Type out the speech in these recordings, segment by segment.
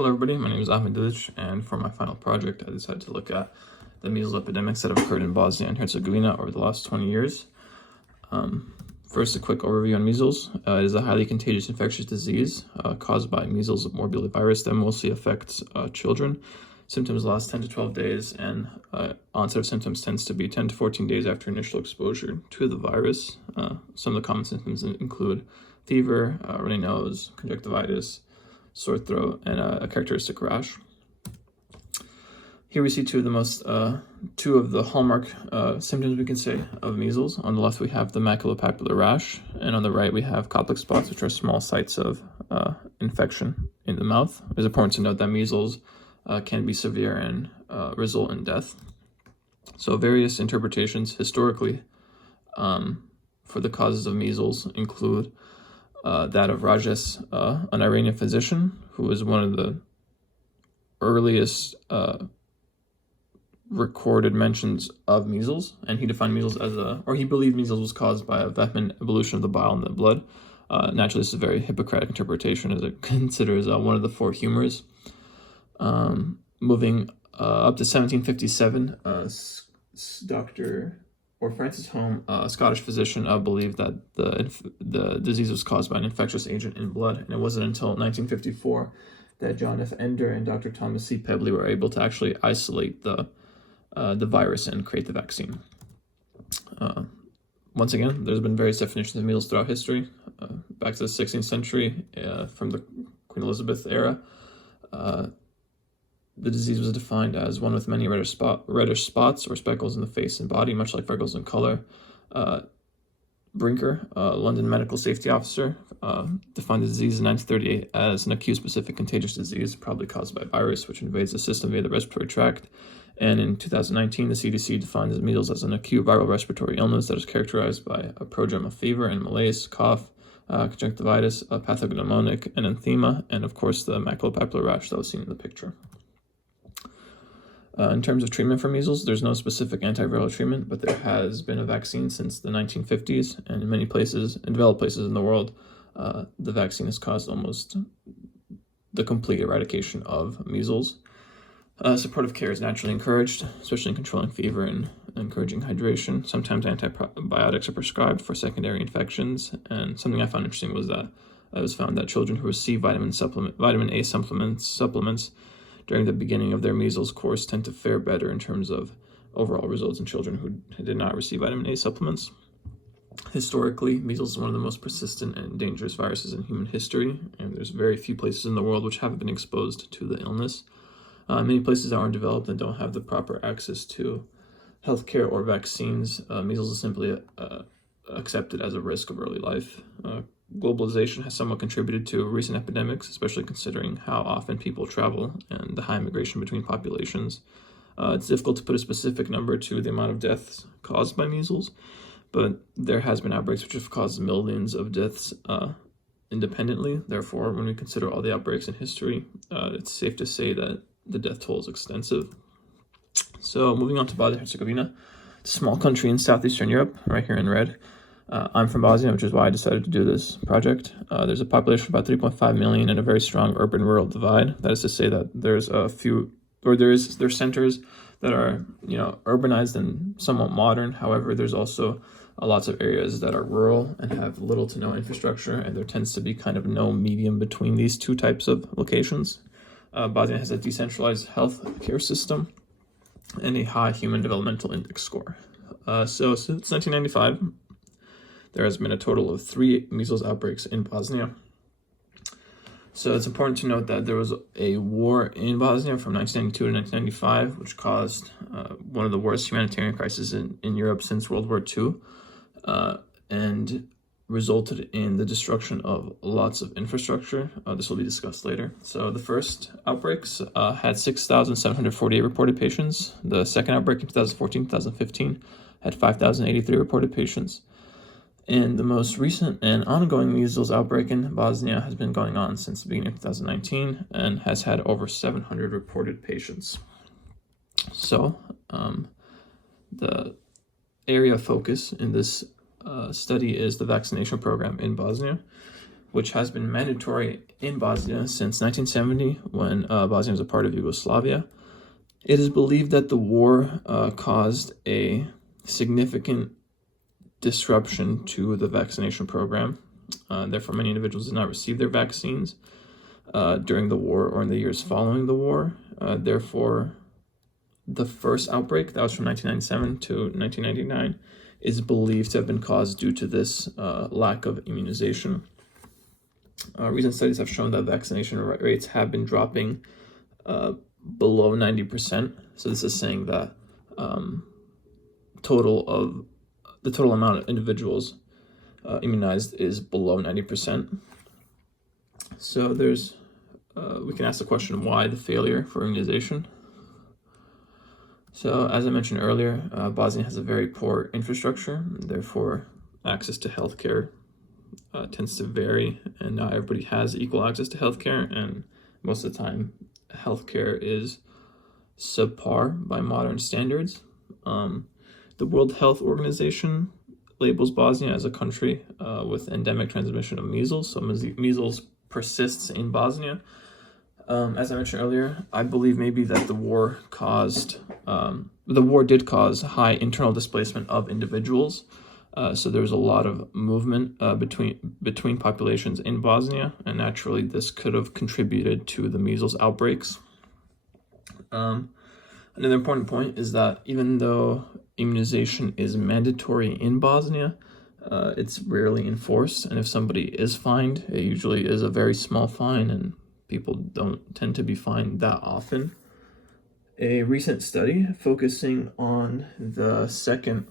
Hello everybody, my name is Ahmed Dudic, and for my final project I decided to look at the measles epidemics that have occurred in Bosnia and Herzegovina over the last 20 years. First, a quick overview on measles. It is a highly contagious infectious disease caused by measles morbillivirus that mostly affects children. Symptoms last 10 to 12 days, and onset of symptoms tends to be 10 to 14 days after initial exposure to the virus. Some of the common symptoms include fever, runny nose, conjunctivitis, sore throat, and a characteristic rash. Here we see two of the hallmark symptoms, we can say, of measles. On the left we have the maculopapular rash, and on the right we have Koplik spots, which are small sites of infection in the mouth. It's important to note that measles can be severe and result in death. So various interpretations historically for the causes of measles include that of Rajes, an Iranian physician who was one of the earliest recorded mentions of measles, and he defined measles as he believed measles was caused by a vehement evolution of the bile in the blood. Naturally, this is a very Hippocratic interpretation, as it considers one of the four humors. Moving up to 1757, Francis Home, a Scottish physician, believed that the disease was caused by an infectious agent in blood, and it wasn't until 1954 that John F. Ender and Dr. Thomas C. Pebley were able to actually isolate the virus and create the vaccine. Once again, there's been various definitions of measles throughout history, back to the 16th century, from the Queen Elizabeth era. The disease was defined as one with many reddish spots or speckles in the face and body, much like freckles in color. Brinker, a London medical safety officer, defined the disease in 1938 as an acute specific contagious disease, probably caused by virus, which invades the system via the respiratory tract. And in 2019, the CDC defined measles as an acute viral respiratory illness that is characterized by a prodrome of fever and malaise, cough, conjunctivitis, pathognomonic, and emphysema, and of course the maculopapular rash that was seen in the picture. In terms of treatment for measles, there's no specific antiviral treatment, but there has been a vaccine since the 1950s, and in many places, in developed places in the world, the vaccine has caused almost the complete eradication of measles. Supportive care is naturally encouraged, especially in controlling fever and encouraging hydration. Sometimes antibiotics are prescribed for secondary infections, and something I found interesting was that it was found that children who receive vitamin A supplements during the beginning of their measles course tend to fare better in terms of overall results in children who did not receive vitamin A supplements. Historically, measles is one of the most persistent and dangerous viruses in human history, and there's very few places in the world which haven't been exposed to the illness. Many places that aren't developed and don't have the proper access to healthcare or vaccines. Measles is simply accepted as a risk of early life. Globalization has somewhat contributed to recent epidemics, especially considering how often people travel and the high migration between populations. It's difficult to put a specific number to the amount of deaths caused by measles, but there has been outbreaks which have caused millions of deaths independently. Therefore, when we consider all the outbreaks in history, it's safe to say that the death toll is extensive. So moving on to Bosnia and Herzegovina, it's a small country in southeastern Europe, right here in red. I'm from Bosnia, which is why I decided to do this project. There's a population of about 3.5 million and a very strong urban-rural divide. That is to say that there's centers that are, urbanized and somewhat modern. However, there's also lots of areas that are rural and have little to no infrastructure, and there tends to be kind of no medium between these two types of locations. Bosnia has a decentralized health care system and a high human developmental index score. So since 1995, there has been a total of 3 measles outbreaks in Bosnia. So it's important to note that there was a war in Bosnia from 1992 to 1995, which caused one of the worst humanitarian crises in Europe since World War II, and resulted in the destruction of lots of infrastructure. This will be discussed later. So the first outbreaks had 6,748 reported patients. The second outbreak in 2014-2015 had 5,083 reported patients. And the most recent and ongoing measles outbreak in Bosnia has been going on since the beginning of 2019 and has had over 700 reported patients. So the area of focus in this study is the vaccination program in Bosnia, which has been mandatory in Bosnia since 1970, when Bosnia was a part of Yugoslavia. It is believed that the war caused a significant disruption to the vaccination program. Therefore, many individuals did not receive their vaccines during the war or in the years following the war. Therefore, the first outbreak, that was from 1997 to 1999, is believed to have been caused due to this lack of immunization. Recent studies have shown that vaccination rates have been dropping below 90%. So this is saying that the total amount of individuals immunized is below 90%. So we can ask the question, why the failure for immunization? So as I mentioned earlier, Bosnia has a very poor infrastructure, therefore access to healthcare tends to vary, and not everybody has equal access to healthcare, and most of the time healthcare is subpar by modern standards. The World Health Organization labels Bosnia as a country with endemic transmission of measles, so measles persists in Bosnia. As I mentioned earlier, I believe maybe that the war did cause high internal displacement of individuals. So there's a lot of movement between populations in Bosnia, and naturally this could have contributed to the measles outbreaks. Another important point is that even though immunization is mandatory in Bosnia, it's rarely enforced, and if somebody is fined, it usually is a very small fine, and people don't tend to be fined that often. A recent study focusing on the second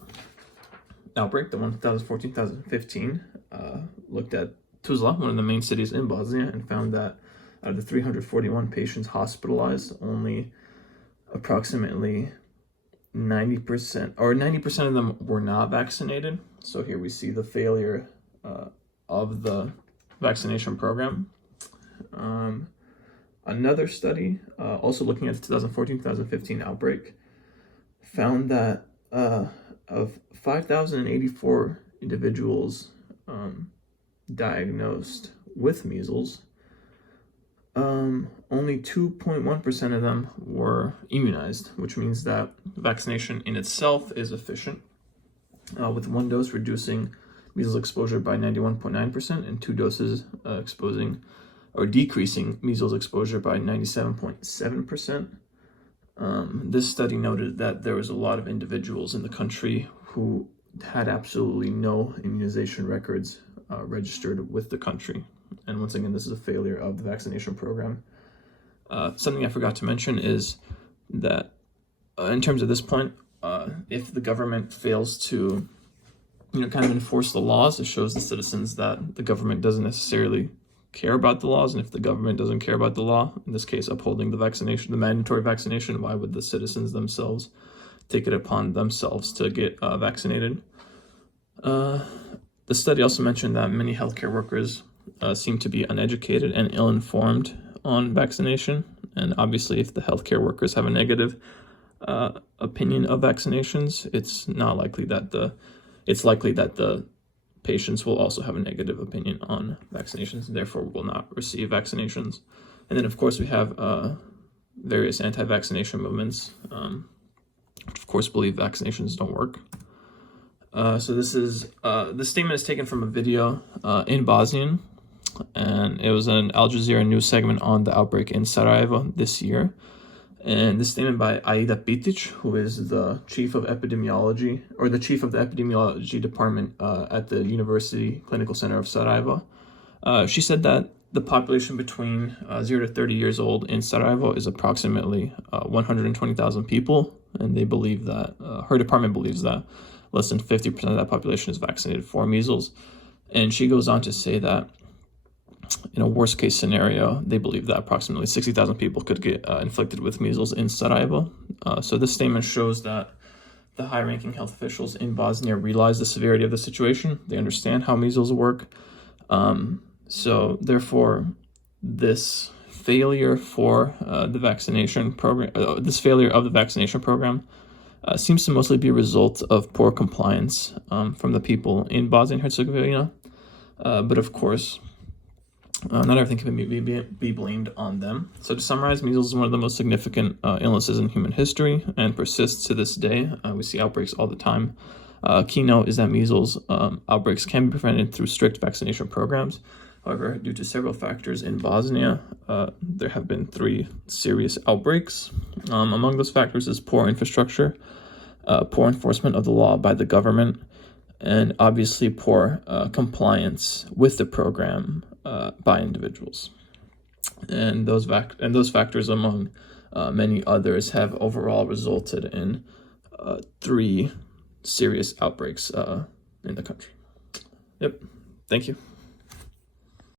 outbreak, the one 2014-2015, looked at Tuzla, one of the main cities in Bosnia, and found that out of the 341 patients hospitalized, only approximately 90% of them were not vaccinated. So here we see the failure of the vaccination program. Another study, also looking at the 2014-2015 outbreak, found that of 5,084 individuals diagnosed with measles, only 2.1% of them were immunized, which means that vaccination in itself is efficient, with one dose reducing measles exposure by 91.9% and two doses decreasing measles exposure by 97.7%. This study noted that there was a lot of individuals in the country who had absolutely no immunization records registered with the country. And once again, this is a failure of the vaccination program. Something I forgot to mention is that in terms of this point, if the government fails to kind of enforce the laws, it shows the citizens that the government doesn't necessarily care about the laws. And if the government doesn't care about the law, in this case upholding the mandatory vaccination, why would the citizens themselves take it upon themselves to get vaccinated? The study also mentioned that many healthcare workers seem to be uneducated and ill-informed on vaccination, and obviously if the healthcare workers have a negative opinion of vaccinations, it's likely that the patients will also have a negative opinion on vaccinations and therefore will not receive vaccinations. And then of course we have various anti-vaccination movements, which of course believe vaccinations don't work. So this statement is taken from a video in Bosnian, and it was an Al Jazeera news segment on the outbreak in Sarajevo this year. And this statement by Aida Pitic, who is the chief of epidemiology, or the chief of the epidemiology department at the University Clinical Center of Sarajevo, she said that the population between 0 to 30 years old in Sarajevo is approximately 120,000 people, and they believe that, her department believes that less than 50% of that population is vaccinated for measles. And she goes on to say that in a worst case scenario, they believe that approximately 60,000 people could get inflicted with measles in Sarajevo. So this statement shows that the high-ranking health officials in Bosnia realize the severity of the situation. They understand how measles work. So therefore, this failure for the vaccination program, seems to mostly be a result of poor compliance from the people in Bosnia and Herzegovina. But of course, Not everything can be blamed on them. So to summarize, measles is one of the most significant illnesses in human history and persists to this day. We see outbreaks all the time. Keynote is that measles outbreaks can be prevented through strict vaccination programs. However, due to several factors in Bosnia, there have been 3 serious outbreaks. Among those factors is poor infrastructure, poor enforcement of the law by the government, and obviously poor compliance with the program by individuals. And those factors, among many others, have overall resulted in 3 serious outbreaks in the country. Yep. Thank you.